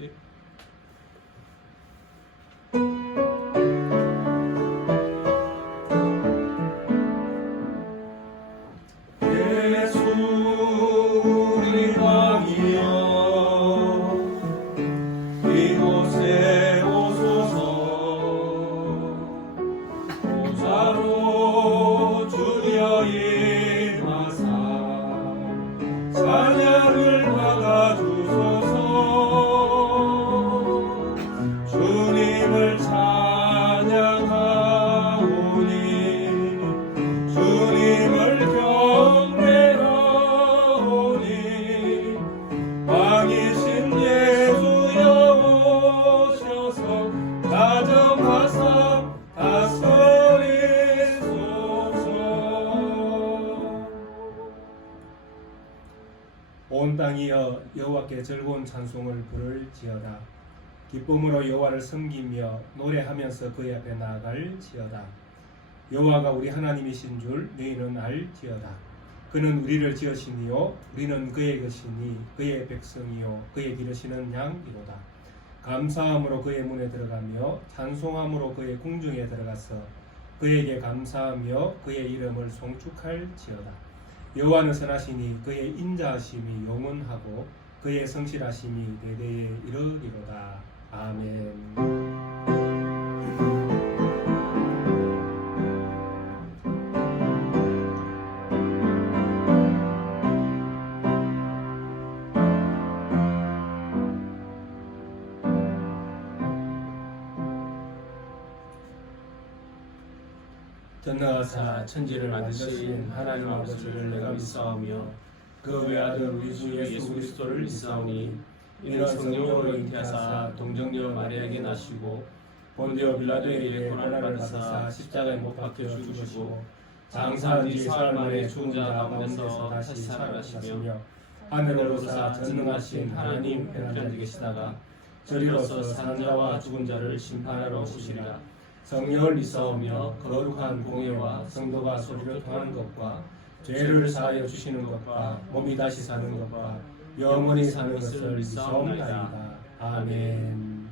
예. 예수 우리 왕이여 이곳에 오소서 보좌로 주여 임하사 찬양을 받아주소서 주님을 찬양하오니 주님을 경배하오니 왕이신 예수여 오셔서 다정하사 다스리소서. 온 땅이여 여호와께 즐거운 찬송을 부를지어다. 기쁨으로 여호와를 섬기며 노래하면서 그의 앞에 나아갈지어다. 여호와가 우리 하나님이신 줄 너희는 알지어다. 그는 우리를 지으시니요 우리는 그의 것이니 그의 백성이요 그의 기르시는 양이로다. 감사함으로 그의 문에 들어가며 찬송함으로 그의 궁중에 들어가서 그에게 감사하며 그의 이름을 송축할지어다. 여호와는 선하시니 그의 인자하심이 영원하고 그의 성실하심이 대대에 이르리로다. 아멘. 전능하사 천지를 만드신 하나님 아버지를 내가 믿사오며 그 외아들 우리 주 예수 그리스도를 믿사오니 이는 성령으로 잉태하사 동정녀 마리아에게 나시고 본디오 빌라도에 의해 고난을 받으사 십자가에 못 박혀 죽으시고 장사한 지 사흘 만에 죽은 자 가운데서 다시 살아나시며 하늘로 오르사 전능하신 하나님 편편에 계시다가 저리로서 사는 자와 죽은 자를 심판하러 오시리라. 성령을 믿사오며 거룩한 공예와 성도가 소리로 통하는 것과 죄를 사하여 주시는 것과 몸이 다시 사는 것과 영원히 사는 것을 믿사옵나이다. 아멘.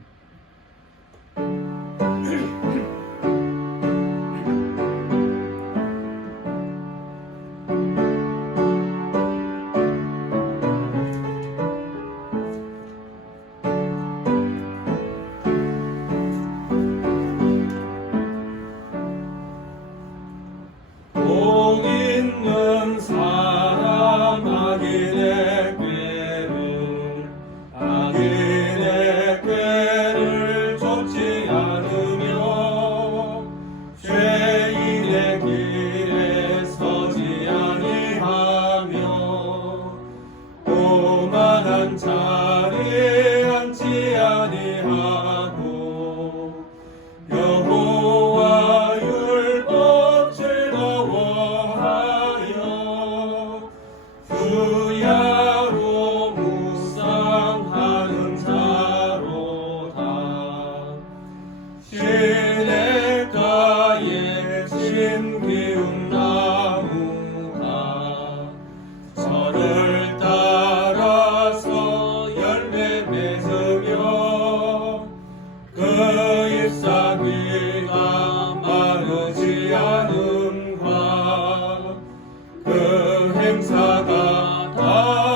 복 있는 사람 악인의 꾀를 쫓지 않으며 죄인의 길에 서지 아니하며 오만한 자리에 앉지 아니하고 여호와 율법 즐거워하여 주야로 묵상하는 자로다. 시냇가에 심기운 나무가 저를 따라서 열매 맺으며 그 잎사귀가 마르지 않음과 그 행사가 다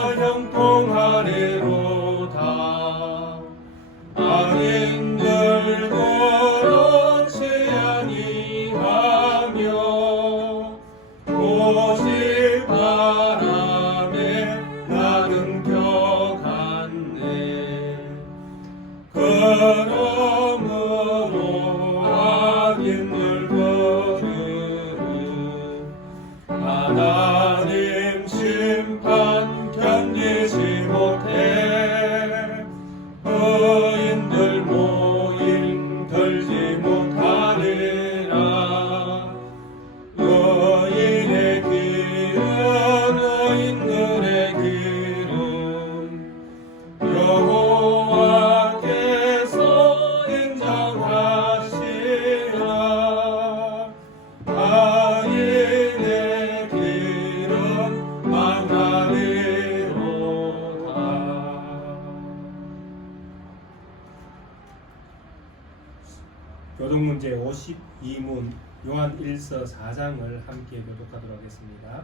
문제 52문 요한 1서 4장을 함께 교독하도록 하겠습니다.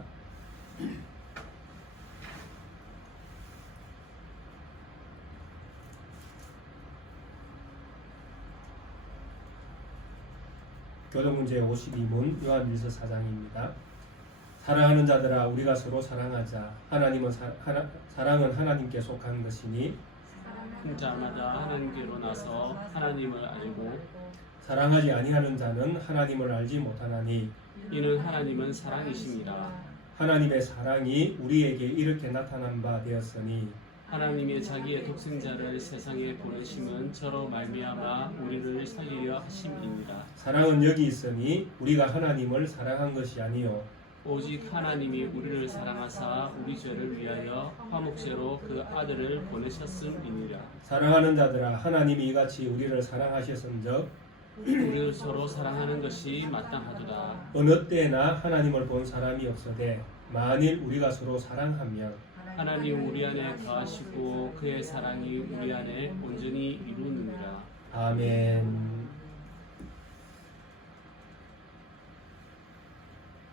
교독 문제 52문 요한 1서 4장입니다. 사랑하는 자들아 우리가 서로 사랑하자. 사랑은 하나님께 속한 것이니 한 자마다 하나님께로 나서 하나님을 알고 사랑하지 아니하는 자는 하나님을 알지 못하나니 이는 하나님은 사랑이심이라. 하나님의 사랑이 우리에게 이렇게 나타난 바 되었으니 하나님의 자기의 독생자를 세상에 보내심은 저로 말미암아 우리를 살리려 하심이니라. 사랑은 여기 있으니 우리가 하나님을 사랑한 것이 아니요 오직 하나님이 우리를 사랑하사 우리 죄를 위하여 화목제로 그 아들을 보내셨음이니라. 사랑하는 자들아 하나님이 이같이 우리를 사랑하셨은즉 우리를 서로 사랑하는 것이 마땅하도다. 어느 때나 하나님을 본 사람이 없어되 만일 우리가 서로 사랑하면 하나님 우리 안에 거하시고 그의 사랑이 우리 안에 온전히 이루느니라. 아멘.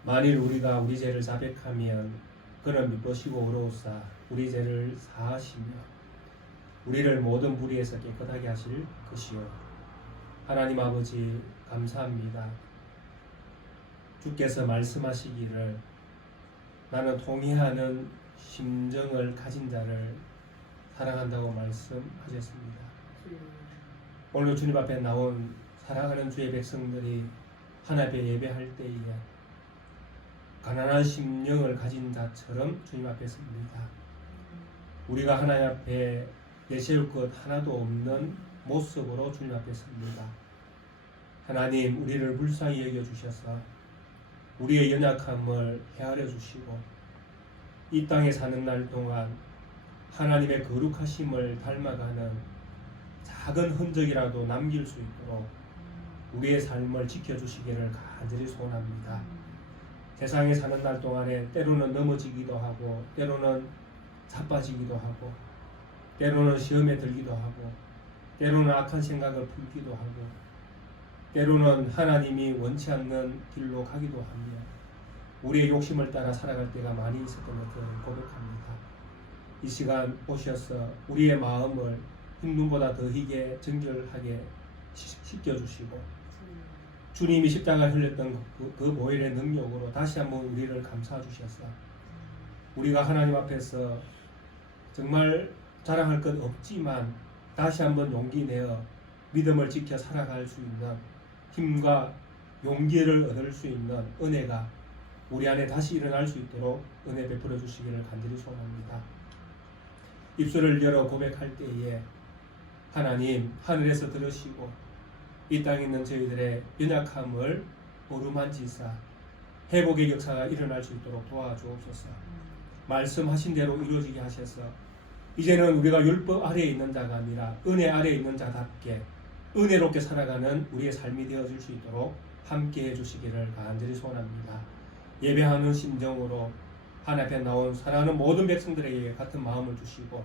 만일 우리가 우리 죄를 자백하면 그는 믿으시고 의로우사 우리 죄를 사하시며 우리를 모든 불의에서 깨끗하게 하실 것이요. 하나님 아버지 감사합니다. 주께서 말씀하시기를 나는 동의하는 심정을 가진 자를 사랑한다고 말씀하셨습니다. 오늘 주님 앞에 나온 사랑하는 주의 백성들이 하나님 앞에 예배할 때에 가난한 심령을 가진 자처럼 주님 앞에 섭니다. 우리가 하나님 앞에 내세울 것 하나도 없는 모습으로 주님 앞에 섭니다. 하나님 우리를 불쌍히 여겨주셔서 우리의 연약함을 헤아려 주시고 이 땅에 사는 날 동안 하나님의 거룩하심을 닮아가는 작은 흔적이라도 남길 수 있도록 우리의 삶을 지켜주시기를 간절히 소원합니다. 세상에 사는 날 동안에 때로는 넘어지기도 하고 때로는 자빠지기도 하고 때로는 시험에 들기도 하고 때로는 악한 생각을 품기도 하고 때로는 하나님이 원치 않는 길로 가기도 하며 우리의 욕심을 따라 살아갈 때가 많이 있었던 것을 고백합니다. 이 시간 오셔서 우리의 마음을 흰눈보다 더 희게 정결하게 씻겨주시고 주님이 십자가에 흘렸던 그 보혈의 능력으로 다시 한번 우리를 감싸주셔서 우리가 하나님 앞에서 정말 자랑할 것 없지만 다시 한번 용기 내어 믿음을 지켜 살아갈 수 있는 힘과 용기를 얻을 수 있는 은혜가 우리 안에 다시 일어날 수 있도록 은혜 베풀어 주시기를 간절히 소원합니다. 입술을 열어 고백할 때에 하나님 하늘에서 들으시고 이 땅에 있는 저희들의 연약함을 어루만지사 회복의 역사가 일어날 수 있도록 도와주옵소서. 말씀하신 대로 이루어지게 하셔서 이제는 우리가 율법 아래에 있는 자가 아니라 은혜 아래에 있는 자답게 은혜롭게 살아가는 우리의 삶이 되어줄 수 있도록 함께해 주시기를 간절히 소원합니다. 예배하는 심정으로 하나님 앞에 나온 사랑하는 모든 백성들에게 같은 마음을 주시고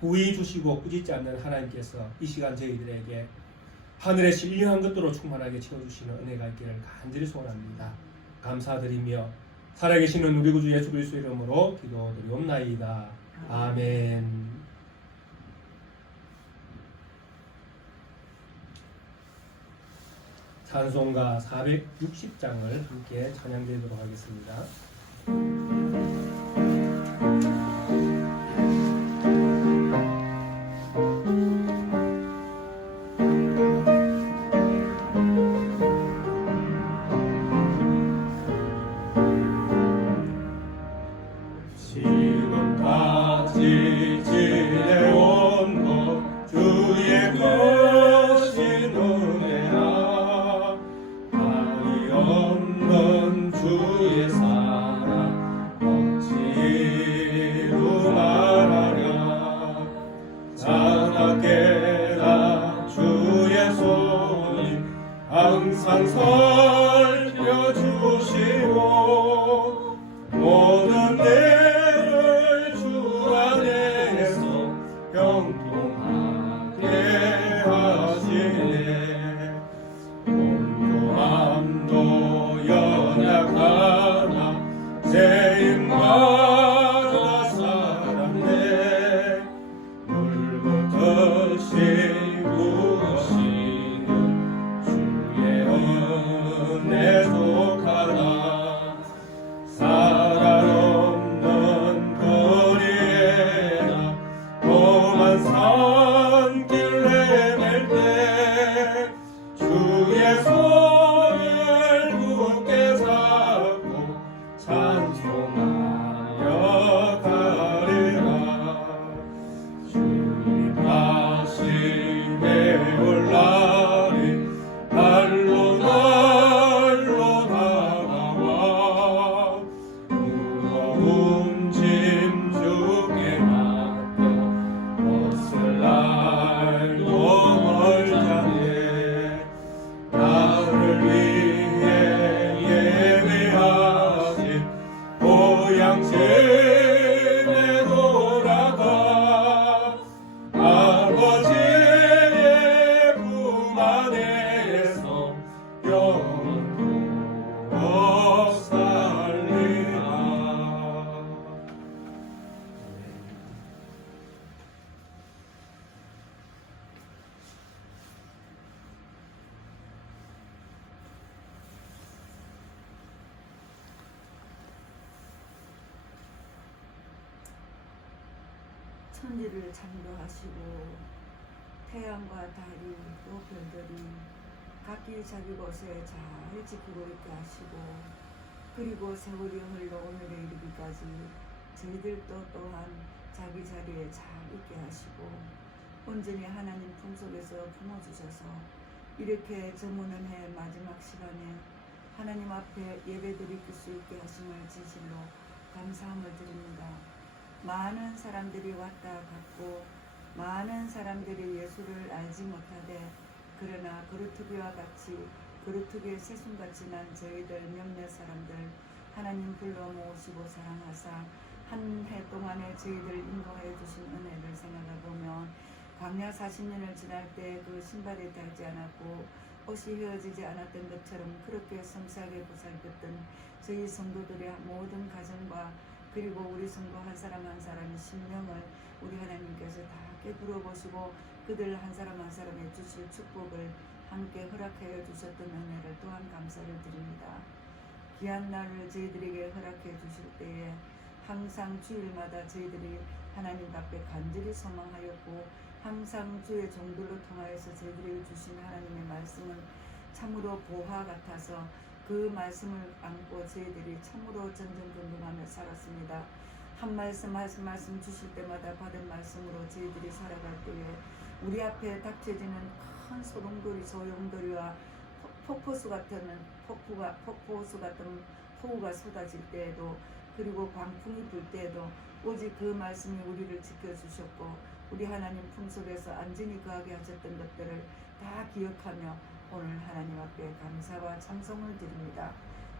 후히 주시고 꾸짖지 않는 하나님께서 이 시간 저희들에게 하늘의 신령한 것들로 충만하게 채워주시는 은혜가 있기를 간절히 소원합니다. 감사드리며 살아계시는 우리 구주 예수 그리스도의 이름으로 기도드리옵나이다. 아멘. 찬송가 460장을 함께 찬양드리도록 하겠습니다. 지금까지 지내온 것 주의 크신 은혜라 한이 없는 주의 사랑 천지를 창조하시고 태양과 달이 또 별들이 각기 자기 곳에 잘 지키고 있게 하시고 그리고 세월이 흘러 오늘에 이르기까지 저희들도 또한 자기 자리에 잘 있게 하시고 온전히 하나님 품속에서 품어주셔서 이렇게 저무는 해 마지막 시간에 하나님 앞에 예배드릴 수 있게 하심을 진실로 감사함을 드립니다. 많은 사람들이 왔다 갔고 많은 사람들이 예수를 알지 못하되 그러나 거루투기와 같이 거루투기의 새순같이 난 저희들 몇몇 사람들 하나님 불러 모으시고 사랑하사 한 해 동안에 저희들 인도하여 주신 은혜를 생각해 보면 광야 40년을 지날 때 그 신발이 닳지 않았고 옷이 헤어지지 않았던 것처럼 그렇게 섬세하게 보살폈던 저희 성도들의 모든 가정과 그리고 우리 성도 한 사람 한 사람의 심령을 우리 하나님께서 다 깨뜨려 보시고 그들 한 사람 한 사람의 주실 축복을 함께 허락하여 주셨던 은혜를 또한 감사를 드립니다. 귀한 날을 저희들에게 허락해 주실 때에 항상 주일마다 저희들이 하나님 앞에 간절히 소망하였고 항상 주의 종들로 통하여서 저희들에게 주신 하나님의 말씀은 참으로 보화 같아서 그 말씀을 안고 저희들이 참으로 전전긍긍하며 살았습니다. 한 말씀 주실 때마다 받은 말씀으로 저희들이 살아갈 때에 우리 앞에 닥쳐지는 큰 소용돌이와 폭포수 같은 폭우가 쏟아질 때에도 그리고 광풍이 불 때에도 오직 그 말씀이 우리를 지켜주셨고 우리 하나님 품속에서 안전히 거하게 하셨던 것들을 다 기억하며 오늘 하나님 앞에 감사와 찬송을 드립니다.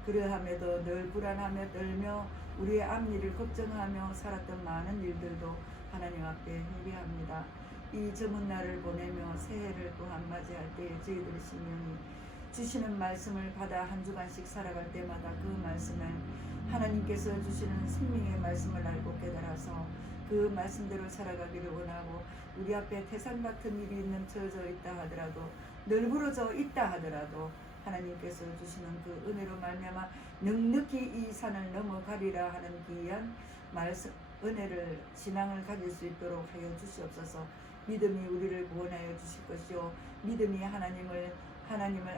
그러함에도 늘 불안하며 떨며 우리의 앞일을 걱정하며 살았던 많은 일들도 하나님 앞에 회개합니다. 이 저문 날을 보내며 새해를 또한 맞이할 때에 저희들의 심령이 주시는 말씀을 받아 한 주간씩 살아갈 때마다 그 말씀을 하나님께서 주시는 생명의 말씀을 알고 깨달아서 그 말씀대로 살아가기를 원하고 우리 앞에 태산 같은 일이 넘쳐져 있다 하더라도 널브러져 있다 하더라도 하나님께서 주시는 그 은혜로 말미암아 넉넉히 이 산을 넘어가리라 하는 귀한 말씀 은혜를 신앙을 가질 수 있도록 하여 주시옵소서. 믿음이 우리를 구원하여 주실 것이요 믿음이 하나님을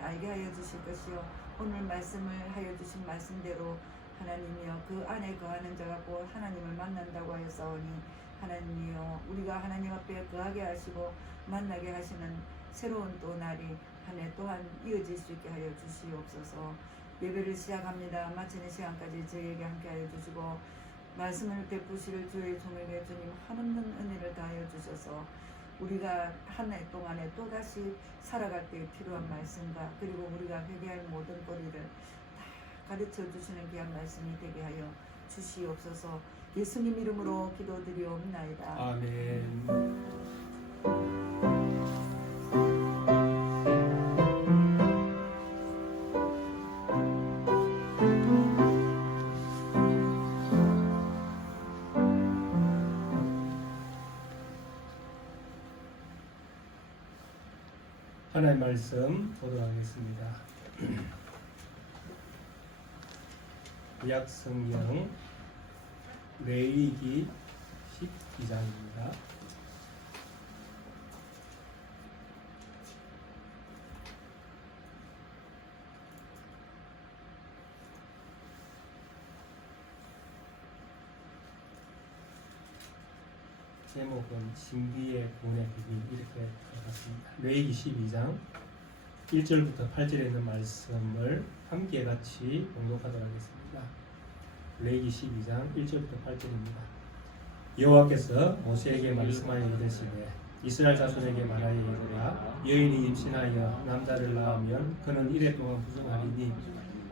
알게 하여 주실 것이요 오늘 말씀을 하여 주신 말씀대로 하나님이여 그 안에 거하는 자가 곧 하나님을 만난다고 하였사오니 하나님이여 우리가 하나님 앞에 거하게 하시고 만나게 하시는 새로운 또 날이 한 해 또한 이어질 수 있게 하여 주시옵소서. 예배를 시작합니다. 마치는 시간까지 저희에게 함께 하여 주시고 말씀을 베푸실 주의 종에게 주님 한없는 은혜를 다하여 주셔서 우리가 한 해 동안에 또다시 살아갈 때 필요한 말씀과 그리고 우리가 회개할 모든 권리를 다 가르쳐 주시는 귀한 말씀이 되게 하여 주시옵소서. 예수님 이름으로 기도드리옵나이다. 아멘. 하나님 말씀 보도하겠습니다. 구약성경 레위기 12장입니다. 제목은 신비의 구원의 비밀 이렇게 적었습니다. 레위기 12장 1절부터 8절에 있는 말씀을 함께 같이 봉독하도록 하겠습니다. 레위기 12장 1절부터 8절입니다. 여호와께서 모세에게 말씀하여 이르시되 이스라엘 자손에게 말하여 이르라 여인이 임신하여 남자를 낳으면 그는 이래 동안 부정하리니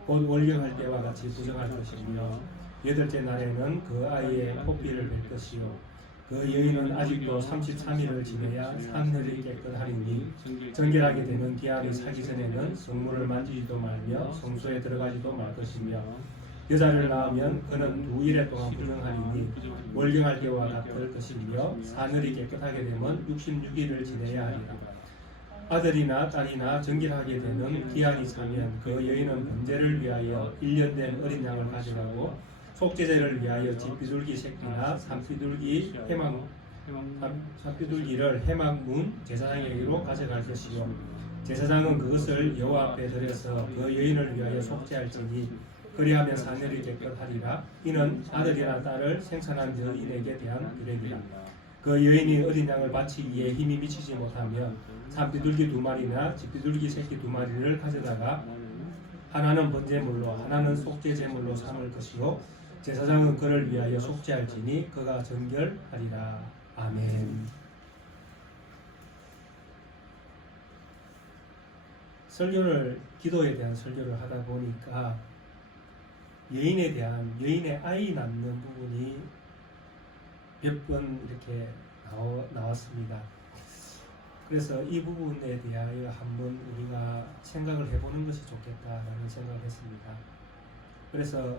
곧 월경할 때와 같이 부정할 것이며 여덟째 날에는 그 아이의 포피를 뵐 것이요 그 여인은 아직도 33일을 지내야 산늘이 깨끗하리니 정결하게 되는 기한이 차기 전에는 성물을 만지지도 말며 성소에 들어가지도 말 것이며 여자를 낳으면 그는 2일에 동안 부정하리니 월경할 때와 같을 것이며 사늘이 깨끗하게 되면 66일을 지내야 하리라. 아들이나 딸이나 정결하게 되는 기한이 차면 그 여인은 번제를 위하여 1년 된 어린 양을 가져가고 속죄제를 위하여 집비둘기 새끼나 산비둘기 산비둘기를 해막문 제사장에게로 가져갈 것이요 제사장은 그것을 여호와 앞에 드려서 그 여인을 위하여 속죄할지니 그리하면 사멸이 깨끗하리라. 이는 아들이나 딸을 생산한 여인에게 대한 규례니라. 그 여인이 어린 양을 바치기에 힘이 미치지 못하며 산비둘기 2마리나 집비둘기 새끼 2마리를 가져다가 하나는 번제물로 하나는 속죄제물로 삼을 것이요 제사장은 그를 위하여 속죄할지니 그가 정결하리라. 아멘. 설교를 기도에 대한 설교를 하다 보니까 여인의 아이 낳는 부분이 몇 번 이렇게 나왔습니다. 그래서 이 부분에 대하여 한번 우리가 생각을 해보는 것이 좋겠다라는 생각을 했습니다. 그래서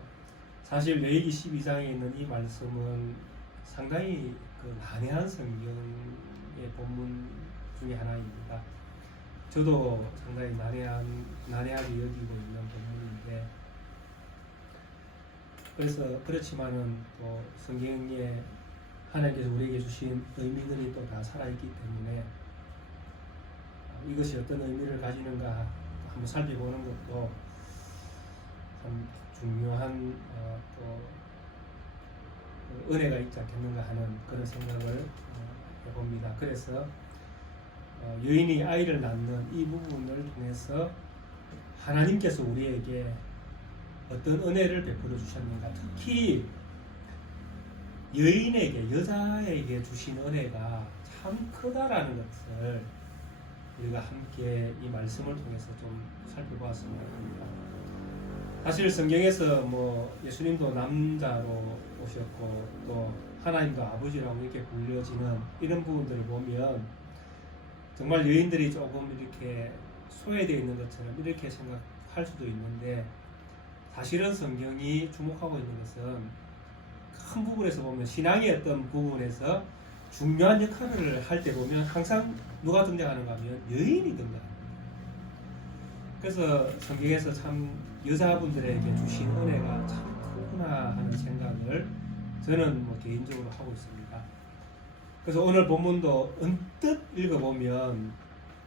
사실 레위기 12장에 있는 이 말씀은 상당히 난해한 성경의 본문 중에 하나입니다. 저도 상당히 난해하게 여기고 있는 본문인데, 그래서 그렇지만은 또 성경에 하나님께서 우리에게 주신 의미들이 또 다 살아있기 때문에 이것이 어떤 의미를 가지는가 한번 살펴보는 것도 참 중요한 또 은혜가 있지 않겠는가 하는 그런 생각을 해봅니다. 그래서 여인이 아이를 낳는 이 부분을 통해서 하나님께서 우리에게 어떤 은혜를 베풀어 주셨는가, 특히 여자에게 주신 은혜가 참 크다라는 것을 우리가 함께 이 말씀을 통해서 좀 살펴보았으면 합니다. 사실 성경에서 예수님도 남자로 오셨고 또 하나님도 아버지라고 이렇게 불려지는 이런 부분들을 보면 정말 여인들이 조금 이렇게 소외되어 있는 것처럼 이렇게 생각할 수도 있는데, 사실은 성경이 주목하고 있는 것은 큰 부분에서 보면 신앙의 어떤 부분에서 중요한 역할을 할 때 보면 항상 누가 등장하는가 하면 여인이 등장합니다. 그래서 성경에서 참 여자분들에게 주신 은혜가 참 크구나 하는 생각을 저는 개인적으로 하고 있습니다. 그래서 오늘 본문도 언뜻 읽어보면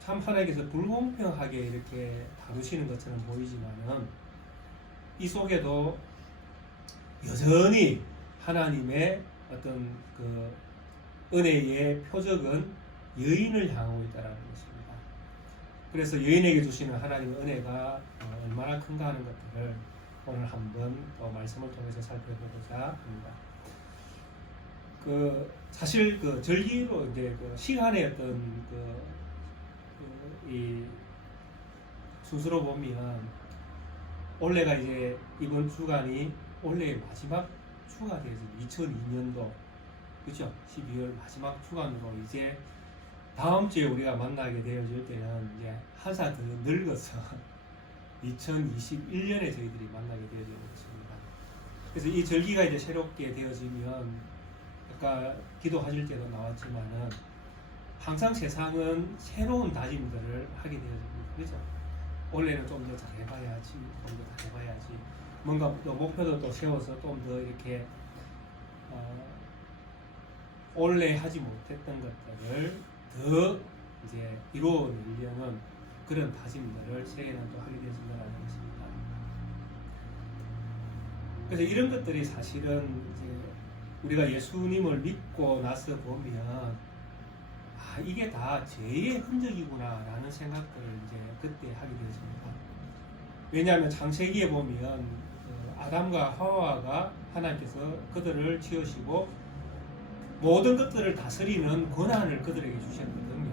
참 하나님께서 불공평하게 이렇게 다루시는 것처럼 보이지만은 이 속에도 여전히 하나님의 어떤 그 은혜의 표적은 여인을 향하고 있다는 것입니다. 그래서 여인에게 주시는 하나님의 은혜가 얼마나 큰가 하는 것들을 오늘 한번 또 말씀을 통해서 살펴보고자 합니다. 사실 절기로 이제 시간의 어떤 이 순서로 보면 올해가 이제 이번 주간이 올해의 마지막 주가 되어서 2002년도 그렇죠? 12월 마지막 주간으로 이제 다음 주에 우리가 만나게 되어질 때는 이제 한 살 더 늙어서 2021년에 저희들이 만나게 되어지는 것입니다. 그래서 이 절기가 이제 새롭게 되어지면 아까 기도하실 때도 나왔지만은 항상 세상은 새로운 다짐들을 하게 되어집니다. 그렇죠? 원래는 좀 더 잘해봐야지, 좀 더 잘해봐야지, 뭔가 또 목표도 또 세워서 좀 더 이렇게 원래 하지 못했던 것들을 더 이제 이루어내려는 그런 다짐들을 세계는 또 하게 되어진다는 것입니다. 그래서 이런 것들이 사실은 이제 우리가 예수님을 믿고 나서 보면 이게 다 죄의 흔적이구나라는 생각들을 이제 그때 하게 되었습니다. 왜냐하면 창세기에 보면 아담과 하와가 하나님께서 그들을 지으시고 모든 것들을 다스리는 권한을 그들에게 주셨거든요.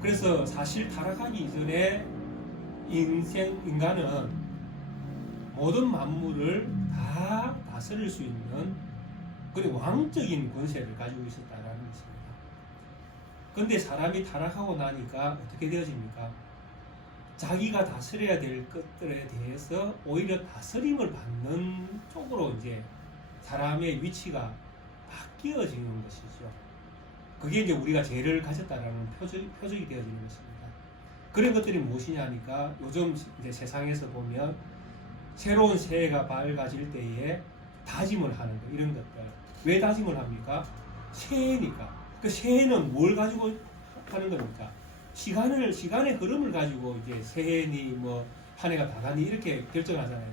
그래서 사실 타락하기 이전에 인간은 모든 만물을 다 다스릴 수 있는 그런 왕적인 권세를 가지고 있었다라는 것입니다. 그런데 사람이 타락하고 나니까 어떻게 되어집니까? 자기가 다스려야 될 것들에 대해서 오히려 다스림을 받는 쪽으로 이제 사람의 위치가 바뀌어지는 것이죠. 그게 이제 우리가 죄를 가졌다라는 표적이 되어지는 것입니다. 그런 것들이 무엇이냐 하니까 요즘 이제 세상에서 보면 새로운 새해가 밝아질 때에 다짐을 하는 것, 이런 것들. 왜 다짐을 합니까? 새해니까. 그 새해는 뭘 가지고 하는 겁니까? 시간의 흐름을 가지고 이제 새해니 뭐 한 해가 다 가니 이렇게 결정하잖아요.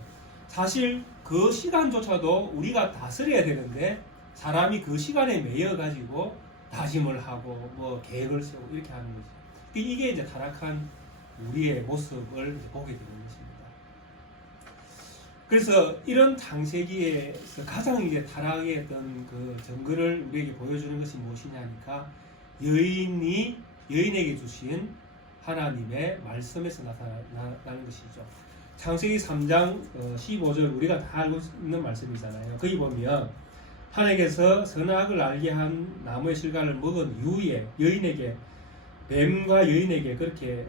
사실 그 시간조차도 우리가 다스려야 되는데 사람이 그 시간에 매여 가지고 다짐을 하고 뭐 계획을 세우고 이렇게 하는 거죠. 이게 이제 타락한 우리의 모습을 이제 보게 되는 것입니다. 그래서 이런 창세기에서 가장 이제 타락의 어떤 그 증거를 우리에게 보여주는 것이 무엇이냐니까 여인에게 주신 하나님의 말씀에서 나타나는 것이죠. 창세기 3장 15절 우리가 다 알고 있는 말씀이잖아요. 거기 보면 하나님께서 선악을 알게 한 나무의 실과를 먹은 이후에 여인에게 뱀과 여인에게 그렇게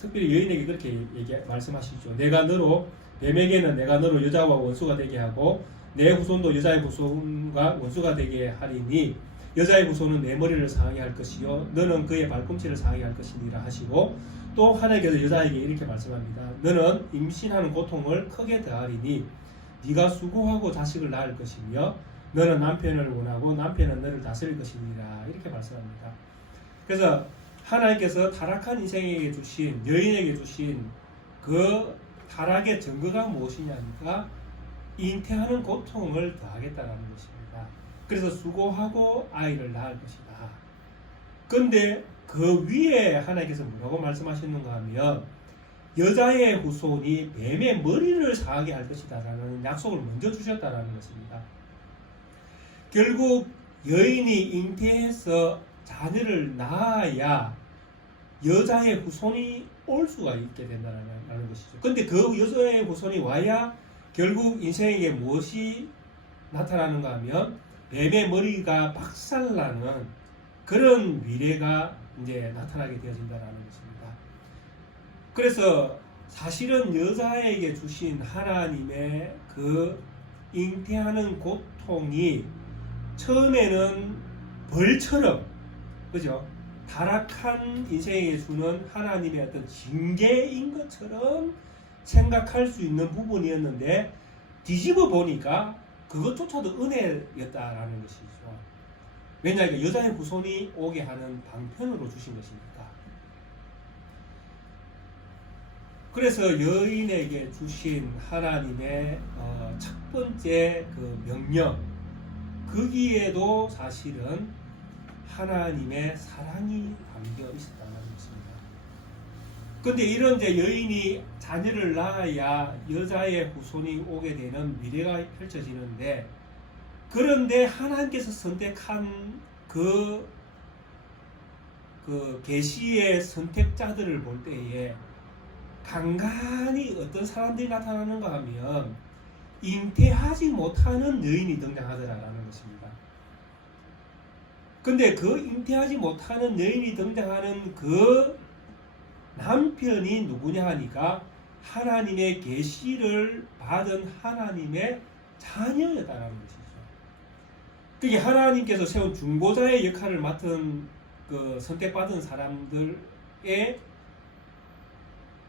특별히 여인에게 그렇게 말씀하시죠. 내가 너로 뱀에게는 내가 너로 여자와 원수가 되게 하고 내 후손도 여자의 후손과 원수가 되게 하리니 여자의 후손은 내 머리를 상하게 할 것이요 너는 그의 발꿈치를 상하게 할 것이니라 하시고 또 하나님께서 여자에게 이렇게 말씀합니다. 너는 임신하는 고통을 크게 더하리니 네가 수고하고 자식을 낳을 것이며 너는 남편을 원하고 남편은 너를 다스릴 것이니라 이렇게 말씀합니다. 그래서 하나님께서 타락한 인생에게 주신 여인에게 주신 그 타락의 증거가 무엇이냐니까 잉태하는 고통을 더하겠다는 것입니다. 그래서 수고하고 아이를 낳을 것이다. 그런데 그 위에 하나님께서 뭐라고 말씀하셨는가 하면 여자의 후손이 뱀의 머리를 상하게 할 것이다 라는 약속을 먼저 주셨다라는 것입니다. 결국 여인이 잉태해서 자녀를 낳아야 여자의 후손이 올 수가 있게 된다는 것이죠. 그런데 그 여자의 후손이 와야 결국 인생에게 무엇이 나타나는가 하면 뱀의 머리가 박살나는 그런 미래가 이제 나타나게 되어진다는 것입니다. 그래서 사실은 여자에게 주신 하나님의 그 잉태하는 고통이 처음에는 벌처럼 그죠? 타락한 인생에게 주는 하나님의 어떤 징계인 것처럼 생각할 수 있는 부분이었는데 뒤집어 보니까 그것조차도 은혜였다라는 것이죠. 왜냐하면 여자의 후손이 오게 하는 방편으로 주신 것이니까. 그래서 여인에게 주신 하나님의 첫 번째 그 명령 거기에도 사실은 하나님의 사랑이 담겨 있었다는 것입니다. 그런데 이런 이제 여인이 자녀를 낳아야 여자의 후손이 오게 되는 미래가 펼쳐지는데 그런데 하나님께서 선택한 그 계시의 선택자들을 볼 때에 간간히 어떤 사람들이 나타나는가 하면 잉태하지 못하는 여인이 등장하더라라는 것입니다. 근데 그 잉태하지 못하는 여인이 등장하는 그 남편이 누구냐 하니까 하나님의 계시를 받은 하나님의 자녀였다라는 것이죠. 그게 하나님께서 세운 중보자의 역할을 맡은 그 선택받은 사람들의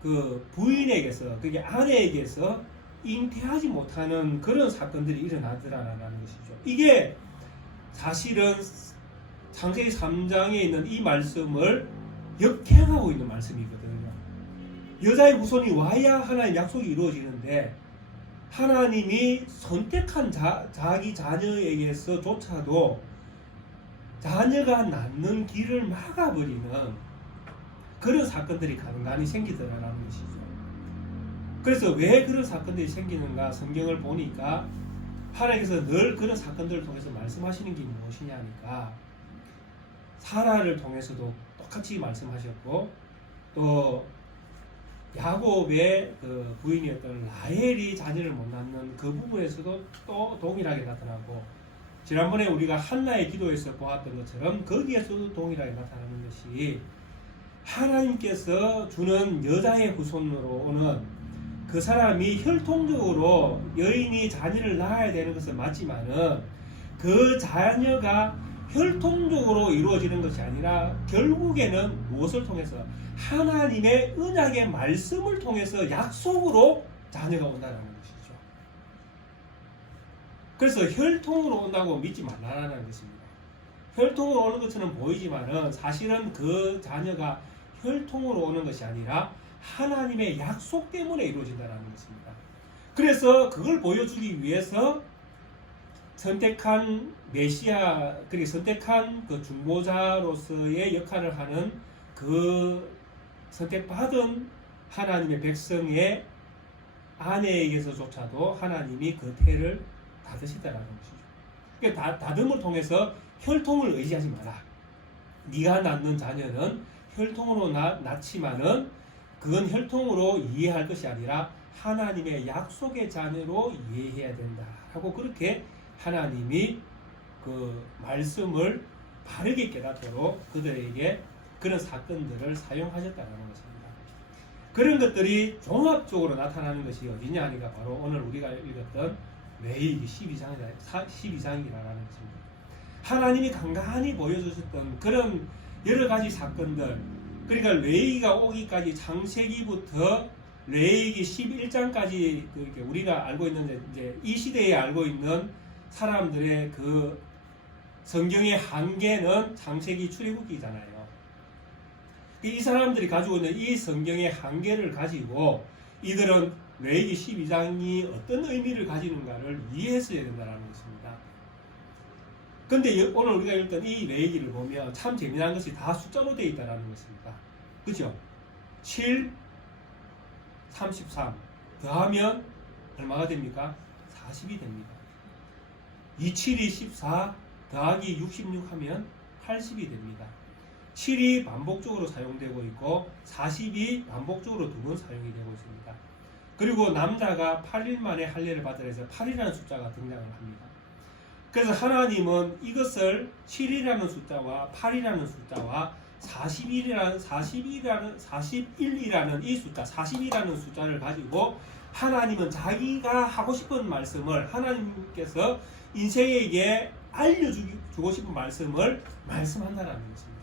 그 부인에게서 그게 아내에게서 잉태하지 못하는 그런 사건들이 일어나더라라는 것이죠. 이게 사실은 창세기 3장에 있는 이 말씀을 역행하고 있는 말씀이거든요. 여자의 후손이 와야 하나님 약속이 이루어지는데 하나님이 선택한 자기 자녀에게서조차도 자녀가 낳는 길을 막아버리는 그런 사건들이 간간히 생기더라라는 것이죠. 그래서 왜 그런 사건들이 생기는가 성경을 보니까 하나님께서 늘 그런 사건들을 통해서 말씀하시는 게 무엇이냐니까 사라를 통해서도 똑같이 말씀하셨고 또 야곱의 그 부인이었던 라헬이 자녀를 못 낳는 그 부분에서도 또 동일하게 나타나고 지난번에 우리가 한나의 기도에서 보았던 것처럼 거기에서도 동일하게 나타나는 것이 하나님께서 주는 여자의 후손으로 오는 그 사람이 혈통적으로 여인이 자녀를 낳아야 되는 것은 맞지만은 그 자녀가 혈통적으로 이루어지는 것이 아니라 결국에는 무엇을 통해서 하나님의 언약의 말씀을 통해서 약속으로 자녀가 온다는 것이죠. 그래서 혈통으로 온다고 믿지 말라는 것입니다. 혈통으로 오는 것처럼 보이지만은 사실은 그 자녀가 혈통으로 오는 것이 아니라 하나님의 약속 때문에 이루어진다는 것입니다. 그래서 그걸 보여주기 위해서 선택한 메시아, 그리고 선택한 그 중보자로서의 역할을 하는 그 선택받은 하나님의 백성의 아내에게서조차도 하나님이 그 태를 받으시다라는 것이죠. 그러니까 다듬을 통해서 혈통을 의지하지 마라. 네가 낳는 자녀는 혈통으로 낳지만은 그건 혈통으로 이해할 것이 아니라 하나님의 약속의 자녀로 이해해야 된다. 하고 그렇게 하나님이 그 말씀을 바르게 깨닫도록 그들에게 그런 사건들을 사용하셨다는 것입니다. 그런 것들이 종합적으로 나타나는 것이 어디냐 하니까 바로 오늘 우리가 읽었던 레위기 12장이라는 것입니다. 하나님이 간간히 보여주셨던 그런 여러 가지 사건들, 그러니까 레위기가 오기까지 창세기부터 레위기 11장까지 그렇게 우리가 알고 있는 이제 이 시대에 알고 있는 사람들의 그 성경의 한계는 창세기 출애굽기잖아요. 이 사람들이 가지고 있는 이 성경의 한계를 가지고 이들은 레위기 12장이 어떤 의미를 가지는가를 이해했어야 된다는 것입니다. 근데 오늘 우리가 읽던 이 레위기를 보면 참 재미난 것이 다 숫자로 되어 있다는 것입니다. 그죠? 7, 33 더하면 얼마가 됩니까? 40이 됩니다. 2, 7이 14 더하기 66 하면 80이 됩니다. 7이 반복적으로 사용되고 있고 40이 반복적으로 두 번 사용이 되고 있습니다. 그리고 남자가 8일 만에 할례를 받으라 해서 8이라는 숫자가 등장을 합니다. 그래서 하나님은 이것을 7이라는 숫자와 8이라는 숫자와 41이라는 이 숫자, 40이라는 숫자를 가지고 하나님은 자기가 하고 싶은 말씀을 하나님께서 인생에게 알려주고 싶은 말씀을 말씀한다는 것입니다.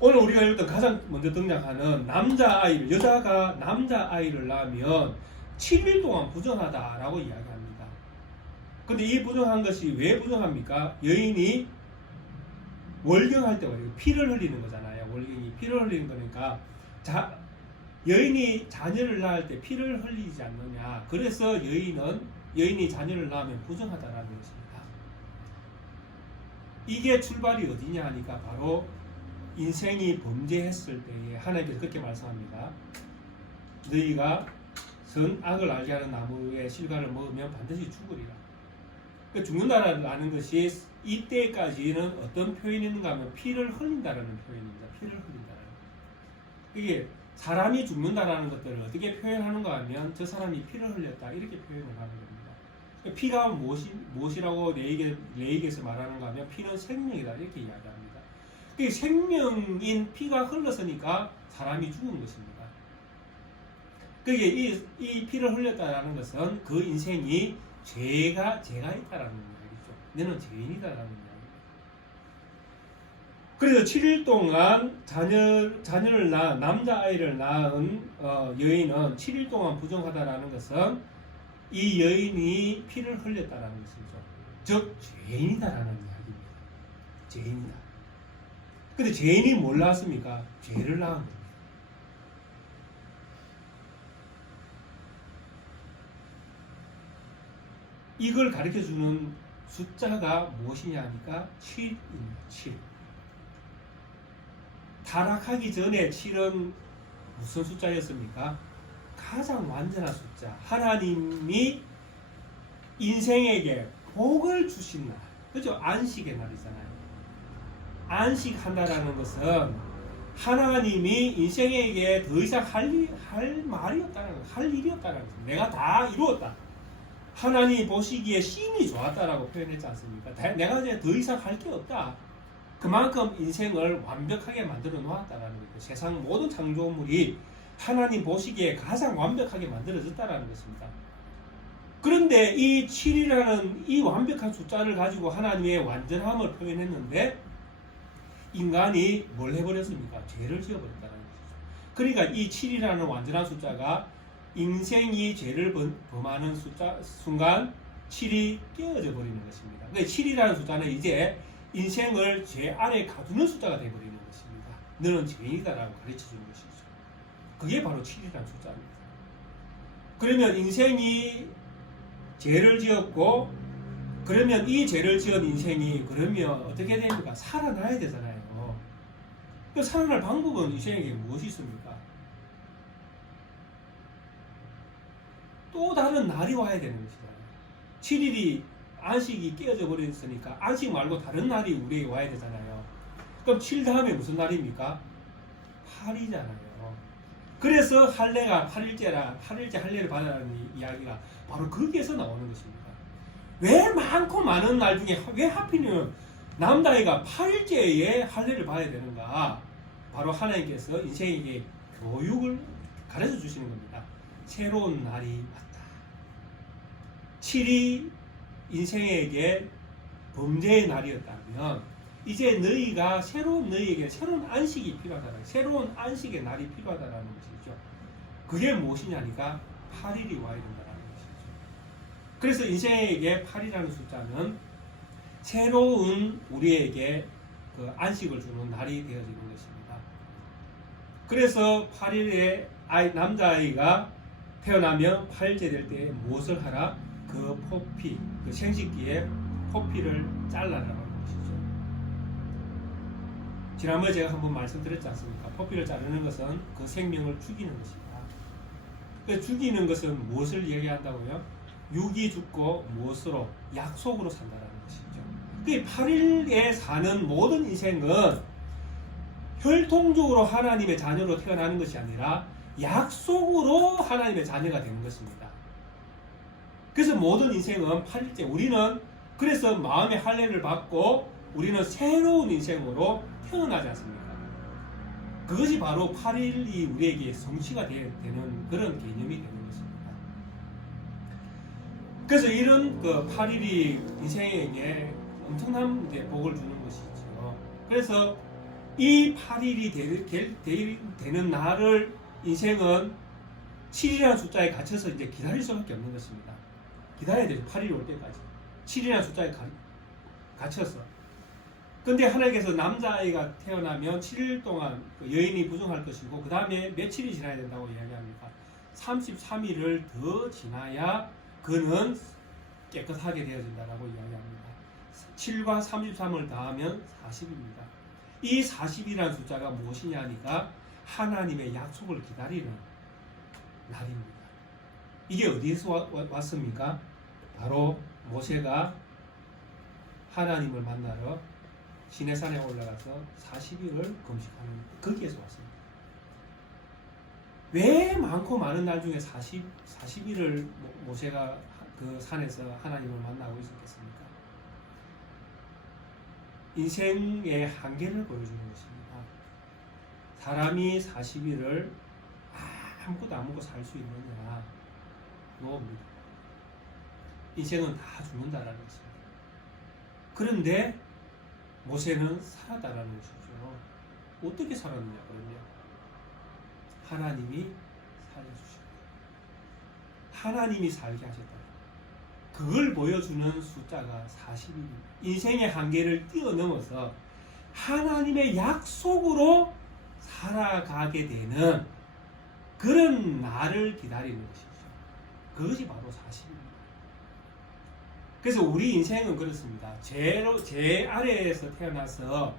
오늘 우리가 읽었던 가장 먼저 등장하는 남자아이를, 여자가 남자아이를 낳으면 7일 동안 부정하다라고 이야기합니다. 근데 이 부정한 것이 왜 부정합니까? 여인이 월경할 때가 피를 흘리는 거잖아요. 월경이 피를 흘리는 거니까 여인이 자녀를 낳을 때 피를 흘리지 않느냐. 그래서 여인이 자녀를 낳으면 부정하다라는 것입니다. 이게 출발이 어디냐 하니까 바로 인생이 범죄했을 때에 하나님께서 그렇게 말씀합니다. 너희가 선악을 알게 하는 나무의 실과를 먹으면 반드시 죽으리라. 그러니까 죽는다라는 것이 이때까지는 어떤 표현이 있는가 하면 피를 흘린다라는 표현입니다. 피를 흘린다라는. 이게 사람이 죽는다라는 것들을 어떻게 표현하는가 하면 저 사람이 피를 흘렸다 이렇게 표현을 하는 겁니다. 피가 무엇이라고 레위기에서 말하는가 하면 피는 생명이다 이렇게 이야기합니다. 생명인 피가 흘렀으니까 사람이 죽은 것입니다. 그게 이 피를 흘렸다라는 것은 그 인생이 죄가 있다라는 이야기죠. 너는 죄인이다라는 이야기입니다. 그래서 7일 동안 자녀를 낳은 남자아이를 낳은 여인은 7일 동안 부정하다라는 것은 이 여인이 피를 흘렸다라는 것이죠. 즉 죄인이다라는 이야기입니다. 죄인이다. 근데 죄인이 뭘 낳았습니까? 죄를 낳은 겁니다. 이걸 가르쳐주는 숫자가 무엇이냐 하니까 7입니다. 7. 타락하기 전에 7은 무슨 숫자였습니까? 가장 완전한 숫자. 하나님이 인생에게 복을 주신 날. 그죠? 안식의 날이잖아요. 안식한다라는 것은 하나님이 인생에게 더 이상 할 말이 없다는 것, 할 일이 없다는 것. 내가 다 이루었다. 하나님이 보시기에 심히 좋았다라고 표현했지 않습니까? 내가 이제 더 이상 할 게 없다. 그만큼 인생을 완벽하게 만들어 놓았다라는 거죠. 세상 모든 창조물이 하나님 보시기에 가장 완벽하게 만들어졌다라는 것입니다. 그런데 이 7이라는 이 완벽한 숫자를 가지고 하나님의 완전함을 표현했는데 인간이 뭘 해버렸습니까? 죄를 지어버렸다는 것이죠. 그러니까 이 7이라는 완전한 숫자가 인생이 죄를 범하는 순간 7이 깨어져 버리는 것입니다. 그러니까 7이라는 숫자는 이제 인생을 죄 아래 가두는 숫자가 되어버리는 것입니다. 너는 죄인이다라고 가르쳐주는 것이죠. 그게 바로 7이라는 숫자입니다. 그러면 인생이 죄를 지었고, 그러면 이 죄를 지은 인생이 그러면 어떻게 됩니까? 살아나야 되잖아요. 그 살아날 방법은 인생에게 무엇이 있습니까? 또 다른 날이 와야 되는 것이잖아요. 7일이 안식이 깨어져 버렸으니까 안식 말고 다른 날이 우리에게 와야 되잖아요. 그럼 7 다음에 무슨 날입니까? 8이잖아요. 그래서 할례가 8일째 할례를 받아라는 이야기가 바로 거기에서 나오는 것입니다. 왜 많고 많은 날 중에 왜 하필이면 남자아이가 8일째에 할례를 받아야 되는가? 바로 하나님께서 인생에게 교육을 가르쳐 주시는 겁니다. 새로운 날이 왔다. 7이 인생에게 범죄의 날이었다면 이제 너희가 너희에게 새로운 안식이 필요하다. 새로운 안식의 날이 필요하다는 것이죠. 그게 무엇이냐니까 8일이 와야 된다는 것이죠. 그래서 인생에게 8이라는 숫자는 새로운 우리에게 그 안식을 주는 날이 되어지는 것입니다. 그래서 8일에 남자아이가 태어나면 8일째 될 때 무엇을 하라? 그 포피, 그 생식기에 포피를 잘라라는 것이죠. 지난번에 제가 한번 말씀드렸지 않습니까? 포피를 자르는 것은 그 생명을 죽이는 것입니다. 그 죽이는 것은 무엇을 얘기한다고요? 육이 죽고 무엇으로? 약속으로 산다라는 것이죠. 그 8일에 사는 모든 인생은 혈통적으로 하나님의 자녀로 태어나는 것이 아니라 약속으로 하나님의 자녀가 되는 것입니다. 그래서 모든 인생은 8일째 우리는 그래서 마음의 할례를 받고 우리는 새로운 인생으로 태어나지 않습니까? 그것이 바로 8일이 우리에게 성취가 되는 그런 개념이 되는 것입니다. 그래서 이런 그 8일이 인생에게 엄청난 복을 주는 것이죠. 그래서 이 8일이 되는 날을 인생은 7이라는 숫자에 갇혀서 이제 기다릴 수밖에 없는 것입니다. 기다려야 되죠. 8일이 올 때까지. 7이라는 숫자에 갇혀서. 근데 하나님께서 남자아이가 태어나면 7일 동안 여인이 부정할 것이고 그 다음에 며칠이 지나야 된다고 이야기합니다. 33일을 더 지나야 그는 깨끗하게 되어진다고 이야기합니다. 7과 33을 더하면 40입니다. 이 40이라는 숫자가 무엇이냐 하니까 하나님의 약속을 기다리는 날입니다. 이게 어디에서 왔습니까? 바로 모세가 하나님을 만나러 시내산에 올라가서 40일을 금식하는 거기에서 왔습니다. 왜 많고 많은 날 중에 40일을 모세가 그 산에서 하나님을 만나고 있었겠습니까? 인생의 한계를 보여주는 것입니다. 사람이 40일을 아무것도 안 먹고 살 수 있느냐? 노입니다. 인생은 다 죽는다라는 것입니다. 그런데 모세는 살았다라는 것이죠. 어떻게 살았느냐 그러면 하나님이 살려주셨다. 하나님이 살게 하셨다. 그걸 보여주는 숫자가 40일입니다. 인생의 한계를 뛰어넘어서 하나님의 약속으로 살아가게 되는 그런 날을 기다리는 것이죠. 그것이 바로 40일입니다. 그래서 우리 인생은 그렇습니다. 죄 아래에서 태어나서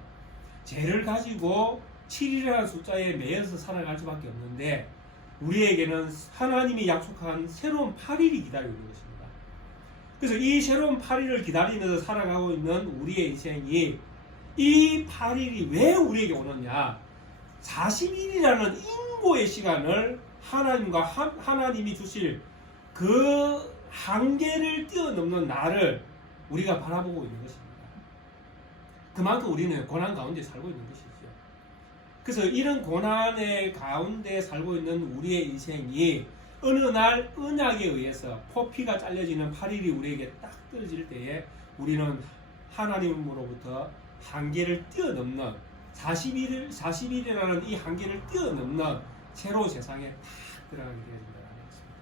죄를 가지고 7이라는 숫자에 매여서 살아갈 수밖에 없는데 우리에게는 하나님이 약속한 새로운 8일이 기다리고 있는 것입니다. 그래서 이 새로운 8일을 기다리면서 살아가고 있는 우리의 인생이 이 8일이 왜 우리에게 오느냐? 40일이라는 인고의 시간을 하나님이 주실 그 한계를 뛰어넘는 날을 우리가 바라보고 있는 것입니다. 그만큼 우리는 고난 가운데 살고 있는 것이죠. 그래서 이런 고난의 가운데 살고 있는 우리의 인생이 어느 날 언약에 의해서 포피가 잘려지는 8일이 우리에게 딱 떨어질 때에 우리는 하나님으로부터 한계를 뛰어넘는 40일이라는 이 한계를 뛰어넘는 새로운 세상에 딱 들어가게 되어진다는 것입니다.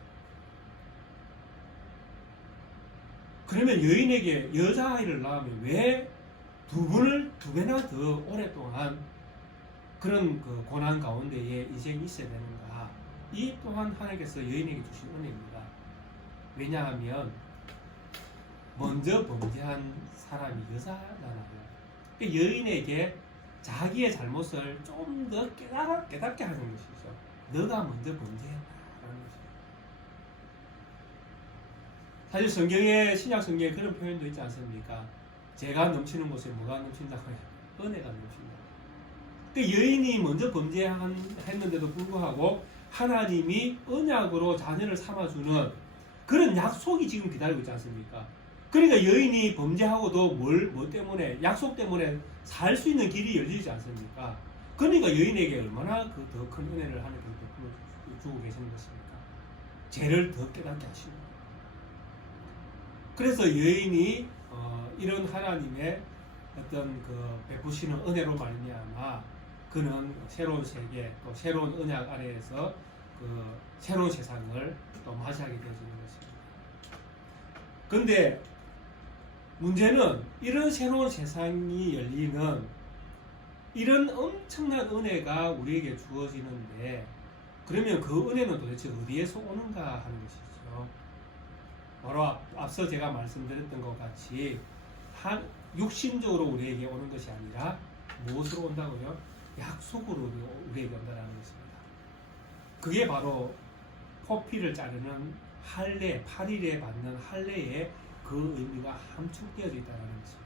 그러면 여인에게 여자아이를 낳으면 왜 두 배나 더 오랫동안 그런 그 고난 가운데에 인생이 있어야 되는가? 이 또한 하나님께서 여인에게 주신 은혜입니다. 왜냐하면 먼저 범죄한 사람이 여자잖아요. 그러니까 여인에게 자기의 잘못을 좀 더 깨닫게 하는 것이죠. 너가 먼저 범죄했다라는 것이죠. 사실 성경에, 신약 성경에 그런 표현도 있지 않습니까? 죄가 넘치는 곳에 뭐가 넘친다고 해요? 은혜가 넘친다. 그 여인이 먼저 범죄했는데도 불구하고 하나님이 언약으로 자녀를 삼아주는 그런 약속이 지금 기다리고 있지 않습니까? 그러니까 여인이 범죄하고도 뭐 때문에, 약속 때문에 살 수 있는 길이 열리지 않습니까? 그러니까 여인에게 얼마나 그 더 큰 은혜를 하나님께서 주고 계시는 것입니까? 죄를 더 깨닫게 하시고. 그래서 여인이 이런 하나님의 어떤 그 베푸시는 은혜로 말미암아 그는 새로운 세계, 또 새로운 언약 아래에서 그 새로운 세상을 또 맞이하게 되어지는 것입니다. 그런데 문제는 이런 새로운 세상이 열리는 이런 엄청난 은혜가 우리에게 주어지는데 그러면 그 은혜는 도대체 어디에서 오는가 하는 것이죠. 바로 앞서 제가 말씀드렸던 것 같이 육신적으로 우리에게 오는 것이 아니라 무엇으로 온다고요? 약속으로 우리에게 온다는 것입니다. 그게 바로 포피를 자르는 할례, 8일에 받는 할례의 그 의미가 함축되어 있다는 것입니다.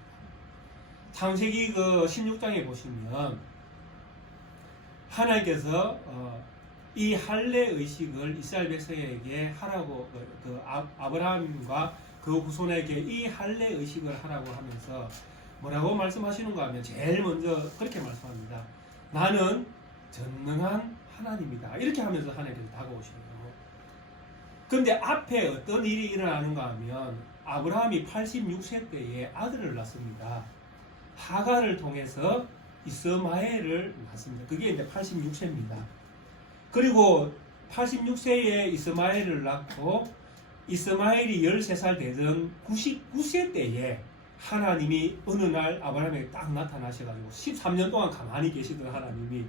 창세기 그 16장에 보시면 하나님께서 이 할례 의식을 이스라엘 백성에게 하라고 아브라함과 그 후손에게 이 할례 의식을 하라고 하면서 뭐라고 말씀하시는가 하면 제일 먼저 그렇게 말씀합니다. 나는 전능한 하나님이다. 이렇게 하면서 하나님께서 다가오시는 거예요. 그런데 앞에 어떤 일이 일어나는가 하면 아브라함이 86세 때에 아들을 낳습니다. 하갈을 통해서 이스마엘을 낳습니다. 그게 이제 86세입니다. 그리고 86세에 이스마엘을 낳고 이스마엘이 13살 되던 99세 때에 하나님이 어느 날 아브라함에게 딱 나타나셔가지고 13년 동안 가만히 계시던 하나님이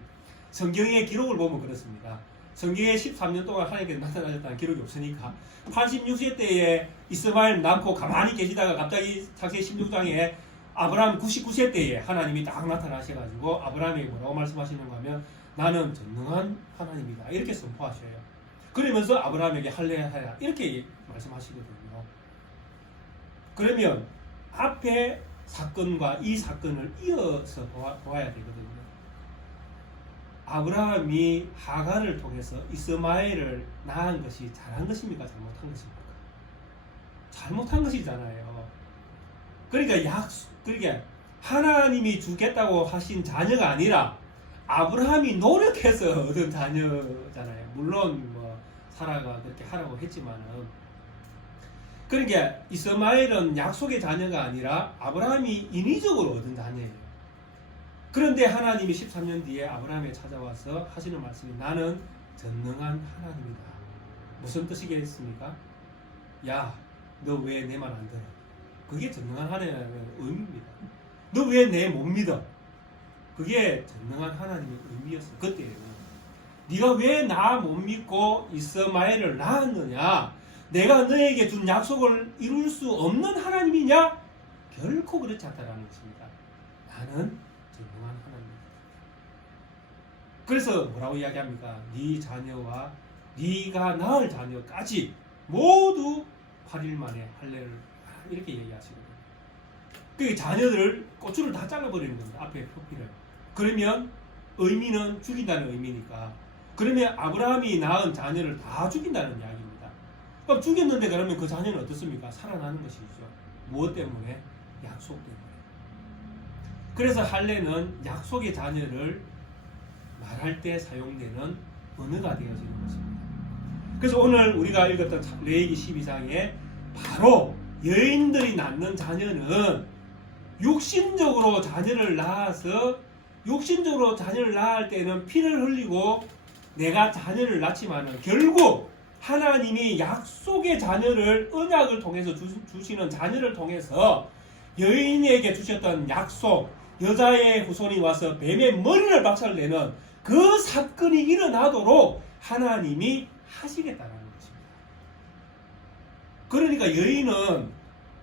성경의 기록을 보면 그렇습니다. 성경에 13년 동안 하나님께서 나타나셨다는 기록이 없으니까 86세 때에 이스마엘 낳고 가만히 계시다가 갑자기 창세기 16장에 아브라함 99세 때에 하나님이 딱 나타나셔가지고 아브라함에게 뭐라고 말씀하시는가 하면 나는 전능한 하나님이다 이렇게 선포하셔요. 그러면서 아브라함에게 할례하라 이렇게 말씀하시거든요. 그러면 앞에 사건과 이 사건을 이어서 보아야 되거든요. 아브라함이 하갈을 통해서 이스마엘을 낳은 것이 잘한 것입니까? 잘못한 것입니까? 잘못한 것이잖아요. 그러니까 하나님이 주겠다고 하신 자녀가 아니라 아브라함이 노력해서 얻은 자녀잖아요. 물론 뭐 사라가 그렇게 하라고 했지만은 그러니까 이스마엘은 약속의 자녀가 아니라 아브라함이 인위적으로 얻은 자녀예요. 그런데 하나님이 13년 뒤에 아브라함에 찾아와서 하시는 말씀이 나는 전능한 하나님이다. 무슨 뜻이겠습니까? 야, 너 왜 내 말 안 들어? 그게 전능한 하나님의 의미입니다. 너 왜 내 못 믿어? 그게 전능한 하나님의 의미였어. 그때는 네가 왜 나 못 믿고 이스마엘을 낳았느냐? 내가 너에게 준 약속을 이룰 수 없는 하나님이냐? 결코 그렇지 않다라는 것입니다. 나는 전능한 하나님입니다. 그래서 뭐라고 이야기합니까? 네 자녀와 네가 낳을 자녀까지 모두 8일 만에 할례를 이렇게 얘기하시거든요. 그 자녀들을 꼬추를 다 잘라버리는 겁니다. 앞에 표피를. 그러면 의미는 죽인다는 의미니까. 그러면 아브라함이 낳은 자녀를 다 죽인다는 이야기입니다. 그럼 죽였는데 그러면 그 자녀는 어떻습니까? 살아나는 것이죠. 무엇 때문에? 약속 때문에. 그래서 할례는 약속의 자녀를 말할 때 사용되는 언어가 되어지는 것입니다. 그래서 오늘 우리가 읽었던 레위기 12장에 바로 여인들이 낳는 자녀는 육신적으로 자녀를 낳아서 육신적으로 자녀를 낳을 때는 피를 흘리고 내가 자녀를 낳지만은 결국 하나님이 약속의 자녀를 언약을 통해서 주시는 자녀를 통해서 여인에게 주셨던 약속, 여자의 후손이 와서 뱀의 머리를 박살내는 그 사건이 일어나도록 하나님이 하시겠다는 것입니다. 그러니까 여인은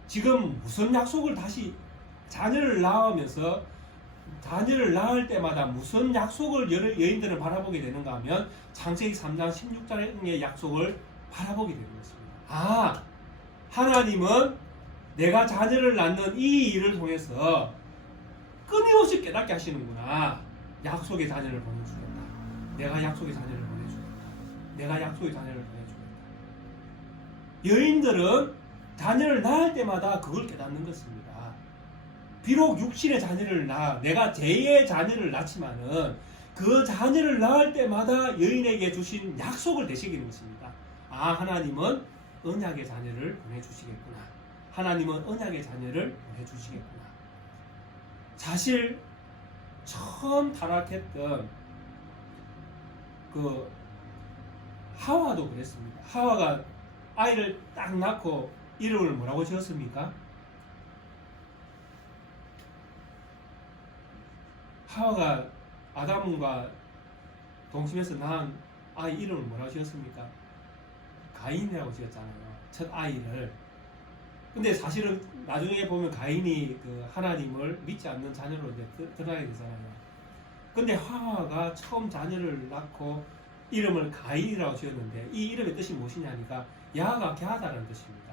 지금 무슨 약속을 다시 자녀를 낳으면서 자녀를 낳을 때마다 무슨 약속을 여인들은 바라보게 되는가 하면 창세기 3장 16장의 약속을 바라보게 되는 것입니다. 아, 하나님은 내가 자녀를 낳는 이 일을 통해서 끊임없이 깨닫게 하시는구나. 약속의 자녀를 보내주겠다. 내가 약속의 자녀를 보내주겠다. 내가 약속의 자녀를 보내주겠다. 여인들은 자녀를 낳을 때마다 그걸 깨닫는 것입니다. 비록 육신의 자녀를 낳아 내가 제2의 자녀를 낳지만은 그 자녀를 낳을 때마다 여인에게 주신 약속을 되새기는 것입니다. 아, 하나님은 언약의 자녀를 보내주시겠구나. 하나님은 언약의 자녀를 보내주시겠구나. 사실 처음 타락했던 그 하와도 그랬습니다. 하와가 아이를 딱 낳고 이름을 뭐라고 지었습니까? 하와가 아담과 동심에서 낳은 아이 이름을 뭐라고 지었습니까? 가인이라고 지었잖아요. 첫 아이를. 근데 사실은 나중에 보면 가인이 그 하나님을 믿지 않는 자녀로 이제 드러나게 되잖아요. 근데 하와가 처음 자녀를 낳고 이름을 가인이라고 지었는데 이 이름의 뜻이 무엇이냐니까 야가 개하다는 뜻입니다.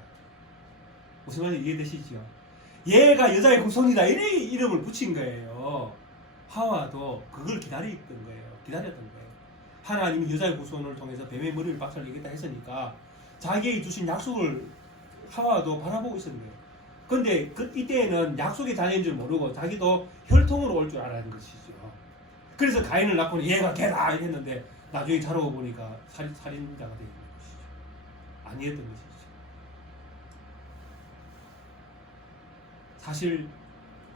무슨 말인지 이해되시죠? 얘가 여자의 후손이다 이래 이름을 붙인 거예요. 하와도 그걸 기다렸던 거예요. 하나님이 여자의 후손을 통해서 뱀의 머리를 박살내겠다 했으니까 자기에게 주신 약속을 하와도 바라보고 있었는 거예요. 근데 이때에는 약속의 자녀인 줄 모르고 자기도 혈통으로 올 줄 알았는 것이죠. 그래서 가인을 낳고는 얘가 개다 이랬는데 나중에 자라고 보니까 살인자가 되는 것이죠. 아니었던 것이죠. 사실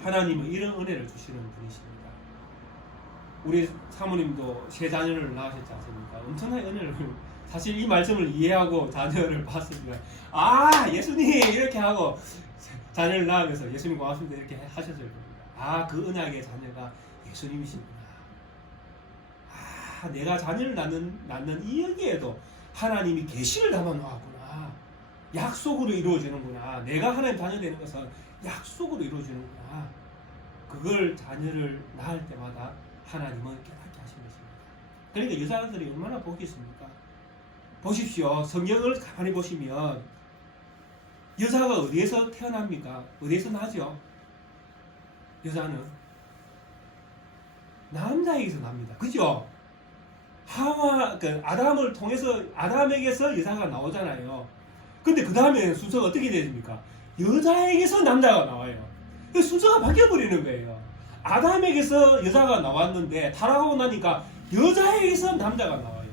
하나님은 이런 은혜를 주시는 분이십니다. 우리 사모님도 세 자녀를 낳으셨지 않습니까? 엄청난 은혜를 사실 이 말씀을 이해하고 자녀를 봤습니다. 아, 예수님 이렇게 하고 자녀를 낳으면서 예수님 고맙습니다 이렇게 하셨을 겁니다. 아, 그 언약의 자녀가 예수님이시구나. 아, 내가 자녀를 낳는 이 여기에도 하나님이 계시를 담아 놓았구나. 약속으로 이루어지는구나. 내가 하나님 자녀 되는 것은 약속으로 이루어지는구나. 그걸 자녀를 낳을 때마다 하나님은 깨닫게 하신 것입니다. 그러니까 여자들이 얼마나 복이 있습니까? 보십시오. 성경을 가만히 보시면 여자가 어디에서 태어납니까? 어디에서 나죠? 여자는 남자에게서 납니다. 그죠? 아담을 통해서 아담에게서 여자가 나오잖아요. 근데 그 다음에 순서가 어떻게 됩니까? 여자에게서 남자가 나와요. 순서가 바뀌어버리는 거예요. 아담에게서 여자가 나왔는데 타락하고 나니까 여자에게서 남자가 나와요.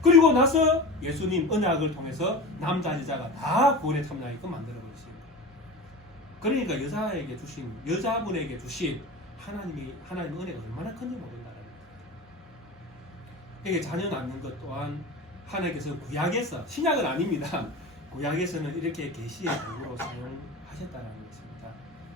그리고 나서 예수님 언약을 통해서 남자 여자가 다 구원에 참여하게끔 만들어버리십니다. 그러니까 여자분에게 주신 하나님의 은혜가 얼마나 큰지 모른다는 거예요. 이게 자녀 낳는 것 또한 하나님께서 구약에서, 신약은 아닙니다. 구약에서는 이렇게 계시의 도구로 사용하셨다는 것입니다.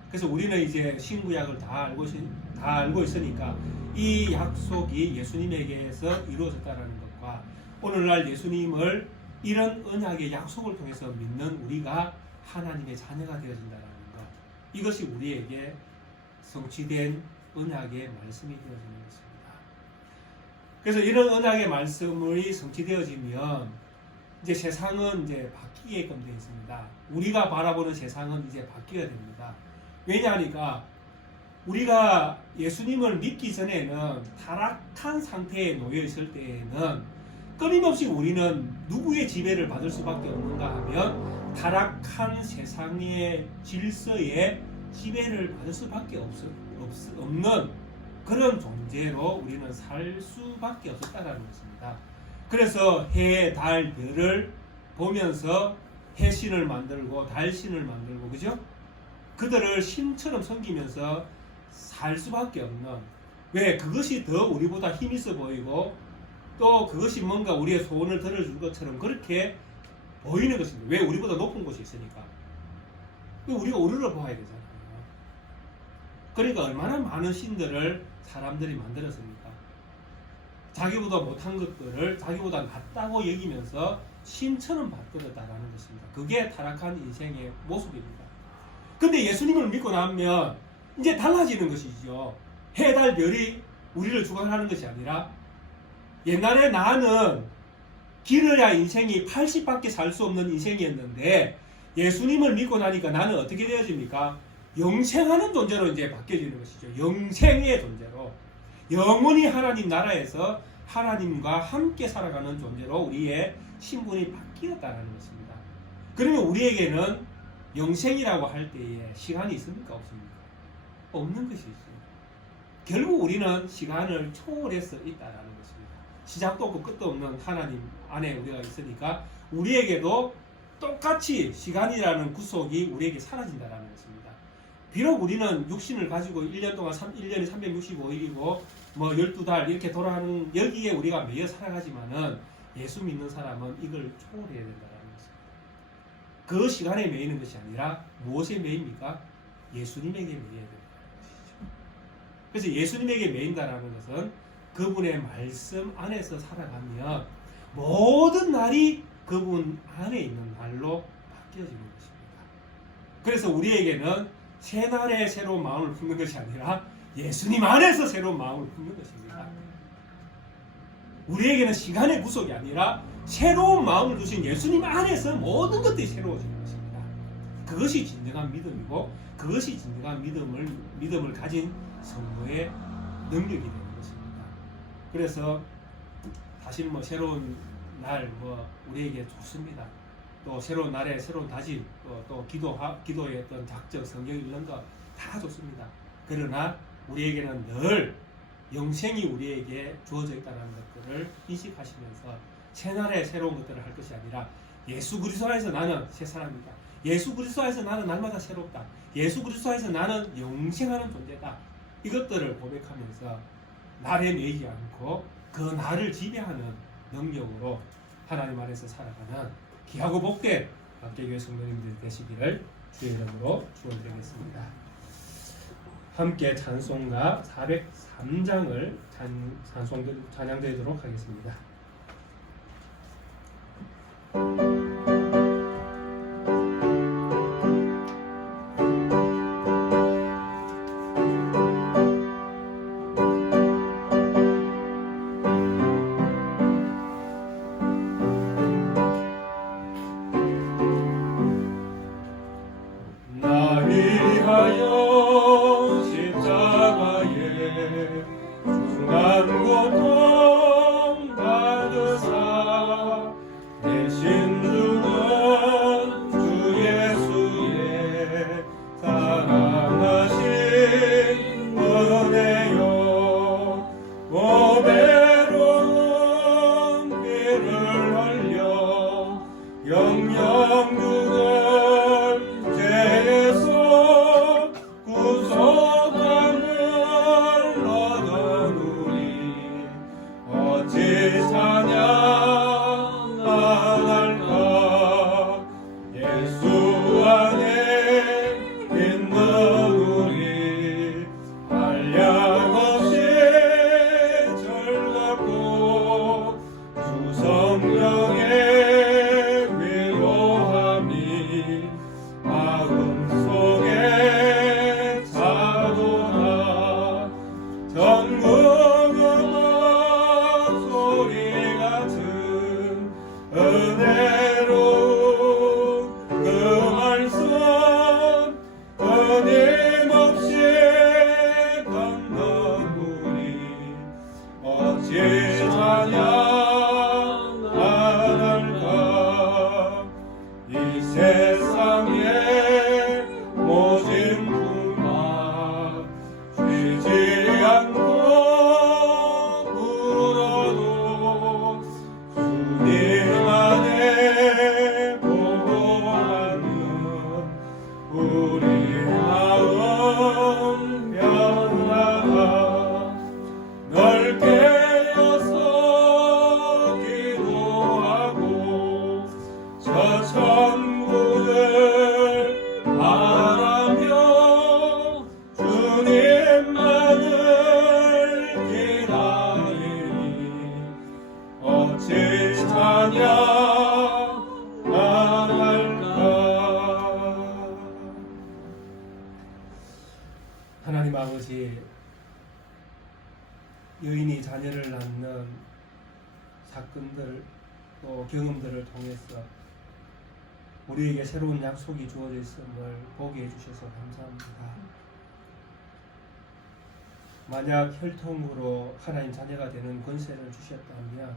그래서 우리는 이제 신구약을 다 알고 있으니까 이 약속이 예수님에게서 이루어졌다는 것과 오늘날 예수님을 이런 언약의 약속을 통해서 믿는 우리가 하나님의 자녀가 되어진다는 것, 이것이 우리에게 성취된 언약의 말씀이 되어지는 것입니다. 그래서 이런 언약의 말씀이 성취되어지면 이제 세상은 이제 바뀌게끔 되어 있습니다. 우리가 바라보는 세상은 이제 바뀌어야 됩니다. 왜냐하니까 우리가 예수님을 믿기 전에는 타락한 상태에 놓여 있을 때에는 끊임없이 우리는 누구의 지배를 받을 수밖에 없는가 하면 타락한 세상의 질서에 지배를 받을 수밖에 없는 그런 존재로 우리는 살 수밖에 없었다는 것입니다. 그래서 해, 달, 별을 보면서 해신을 만들고 달신을 만들고, 그죠? 그들을 신처럼 섬기면서 살 수밖에 없는, 왜? 그것이 더 우리보다 힘있어 보이고 또 그것이 뭔가 우리의 소원을 들어줄 것처럼 그렇게 보이는 것입니다. 왜? 우리보다 높은 곳이 있으니까. 우리가 우리를 봐야 되잖아요. 그러니까 얼마나 많은 신들을 사람들이 만들었습니까? 자기보다 못한 것들을 자기보다 낫다고 여기면서 신처럼 받들었다라는 것입니다. 그게 타락한 인생의 모습입니다. 근데 예수님을 믿고 나면 이제 달라지는 것이죠. 해, 달, 별이 우리를 주관하는 것이 아니라 옛날에 나는 길어야 인생이 80밖에 살 수 없는 인생이었는데 예수님을 믿고 나니까 나는 어떻게 되어집니까? 영생하는 존재로 이제 바뀌어지는 것이죠. 영생의 존재로 영원히 하나님 나라에서 하나님과 함께 살아가는 존재로 우리의 신분이 바뀌었다는 것입니다. 그러면 우리에게는 영생이라고 할 때에 시간이 있습니까? 없습니까? 없는 것이 있습니다. 결국 우리는 시간을 초월해서 있다라는 것입니다. 시작도 없고 끝도 없는 하나님 안에 우리가 있으니까 우리에게도 똑같이 시간이라는 구속이 우리에게 사라진다라는 것입니다. 비록 우리는 육신을 가지고 1년 동안 1년이 365일이고 뭐 12달 이렇게 돌아가는 여기에 우리가 매여 살아가지만은 예수 믿는 사람은 이걸 초월해야 된다는 것입니다. 그 시간에 매이는 것이 아니라 무엇에 매입니까? 예수님에게 매여야 된다는 것이죠. 그래서 예수님에게 매인다라는 것은 그분의 말씀 안에서 살아가며 모든 날이 그분 안에 있는 날로 바뀌어지는 것입니다. 그래서 우리에게는 새날에 새로운 마음을 품는 것이 아니라 예수님 안에서 새로운 마음을 품는 것입니다. 우리에게는 시간의 구속이 아니라 새로운 마음을 주신 예수님 안에서 모든 것들이 새로워지는 것입니다. 그것이 진정한 믿음이고 그것이 진정한 믿음을 가진 성도의 능력이 되는 것입니다. 그래서 다시 새로운 날 우리에게 좋습니다. 또 새로운 날에 새로운 다짐 또 기도의 어떤 작정 성경 읽는 거 다 좋습니다. 그러나 우리에게는 늘 영생이 우리에게 주어져 있다는 것들을 인식하시면서 새날에 새로운 것들을 할 것이 아니라 예수 그리스도 안에서 나는 새 사람이다. 예수 그리스도 안에서 나는 날마다 새롭다. 예수 그리스도 안에서 나는 영생하는 존재다. 이것들을 고백하면서 날에 매이지 않고 그 날을 지배하는 능력으로 하나님 안에서 살아가는 귀하고 복된 박계교회 성도님들 되시기를 주의 이름으로 축원드리겠습니다. 함께 찬송가 403장을 찬양드리도록 하겠습니다. 중간 고통 받으사 대신 가지 여인이 자녀를 낳는 사건들 또 경험들을 통해서 우리에게 새로운 약속이 주어져 있음을 보게 해주셔서 감사합니다. 만약 혈통으로 하나님 자녀가 되는 권세를 주셨다면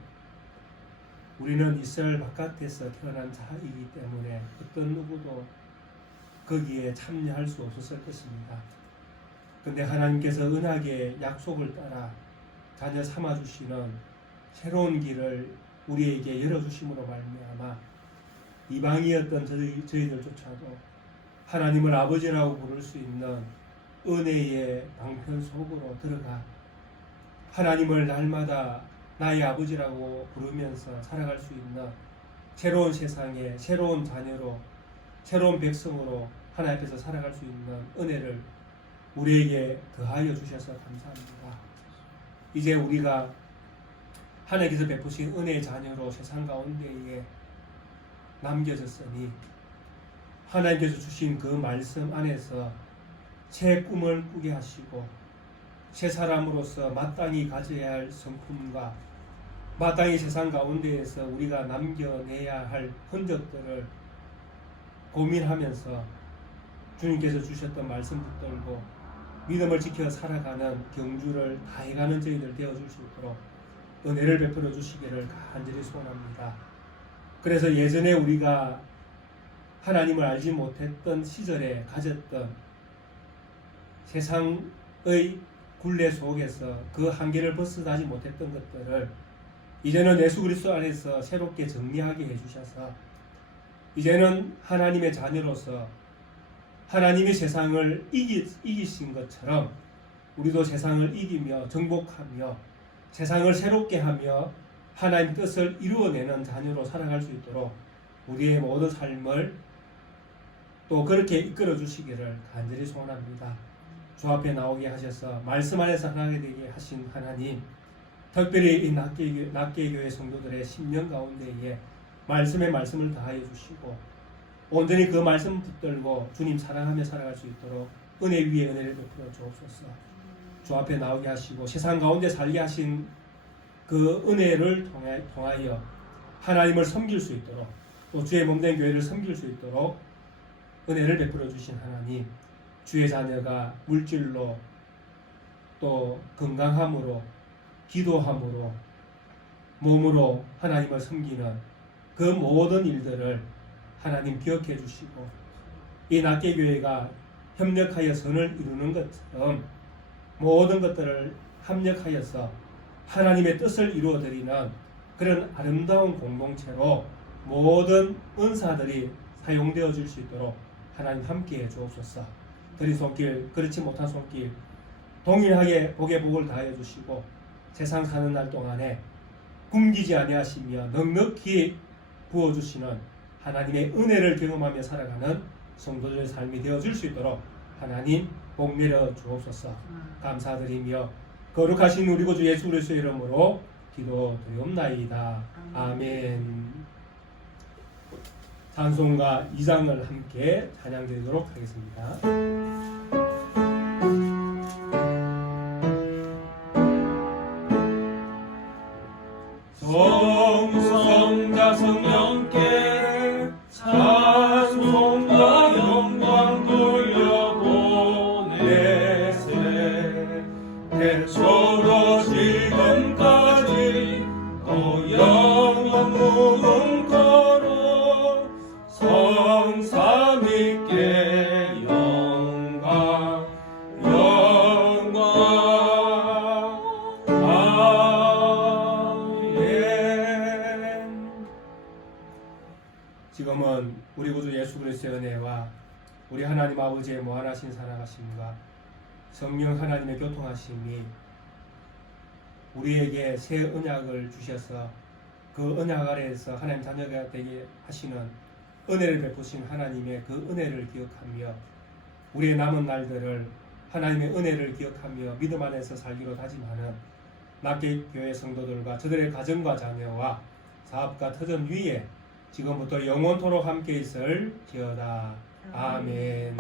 우리는 이스라엘 바깥에서 태어난 자이기 때문에 어떤 누구도 거기에 참여할 수 없었을 것입니다. 근데 하나님께서 은하계 약속을 따라 자녀 삼아주시는 새로운 길을 우리에게 열어주심으로 말미암아 이방이었던 저희들조차도 하나님을 아버지라고 부를 수 있는 은혜의 방편 속으로 들어가 하나님을 날마다 나의 아버지라고 부르면서 살아갈 수 있는 새로운 세상에 새로운 자녀로 새로운 백성으로 하나님 앞에서 살아갈 수 있는 은혜를 우리에게 더하여 주셔서 감사합니다. 이제 우리가 하나님께서 베푸신 은혜의 자녀로 세상 가운데에 남겨졌으니 하나님께서 주신 그 말씀 안에서 새 꿈을 꾸게 하시고 새 사람으로서 마땅히 가져야 할 성품과 마땅히 세상 가운데에서 우리가 남겨내야 할 흔적들을 고민하면서 주님께서 주셨던 말씀 붙들고 믿음을 지켜 살아가는 경주를 다해가는 저희들 되어줄 수 있도록 은혜를 베풀어 주시기를 간절히 소원합니다. 그래서 예전에 우리가 하나님을 알지 못했던 시절에 가졌던 세상의 굴레 속에서 그 한계를 벗어나지 못했던 것들을 이제는 예수 그리스도 안에서 새롭게 정리하게 해주셔서 이제는 하나님의 자녀로서 하나님이 세상을 이기신 것처럼 우리도 세상을 이기며 정복하며 세상을 새롭게 하며 하나님 뜻을 이루어내는 자녀로 살아갈 수 있도록 우리의 모든 삶을 또 그렇게 이끌어 주시기를 간절히 소원합니다. 주 앞에 나오게 하셔서 말씀 안에서 하나게 되게 하신 하나님, 특별히 이 낫게교회 성도들의 심령 가운데에 말씀의 말씀을 다하여 주시고 온전히 그 말씀 붙들고 주님 사랑하며 살아갈 수 있도록 은혜 위에 은혜를 베풀어 주옵소서. 주 앞에 나오게 하시고 세상 가운데 살게 하신 그 은혜를 통하여 하나님을 섬길 수 있도록 또 주의 몸된 교회를 섬길 수 있도록 은혜를 베풀어 주신 하나님, 주의 자녀가 물질로 또 건강함으로 기도함으로 몸으로 하나님을 섬기는 그 모든 일들을 하나님 기억해 주시고 이 낫게교회가 협력하여 선을 이루는 것처럼 모든 것들을 합력하여서 하나님의 뜻을 이루어드리는 그런 아름다운 공동체로 모든 은사들이 사용되어 줄 수 있도록 하나님 함께해 주옵소서. 드린 손길, 그렇지 못한 손길 동일하게 복의 복을 다하여 주시고 세상 사는 날 동안에 굶기지 아니하시며 넉넉히 부어주시는 하나님의 은혜를 경험하며 살아가는 성도들의 삶이 되어줄 수 있도록 하나님 복 내려 주옵소서. 감사드리며 거룩하신 우리 구주 예수 그리스도의 이름으로 기도드리옵나이다. 아멘. 찬송가 2장을 함께 찬양드리도록 하겠습니다. 성성자 성령께 찬송과 영광 돌려보내세. 태초로 지금까지 또 영원 무궁토록 성삼위께 영광 영광. 지금은 우리 구주 예수 그리스도의 은혜와 우리 하나님 아버지의 무한하신 사랑하심과 성령 하나님의 교통하심이 우리에게 새 언약을 주셔서 그 언약 아래에서 하나님 자녀가 되게 하시는 은혜를 베푸신 하나님의 그 은혜를 기억하며 우리의 남은 날들을 하나님의 은혜를 기억하며 믿음 안에서 살기로 다짐하는 낫게교회 성도들과 저들의 가정과 자녀와 사업과 터전 위에 지금부터 영원토록 함께 있을지어다. 아멘.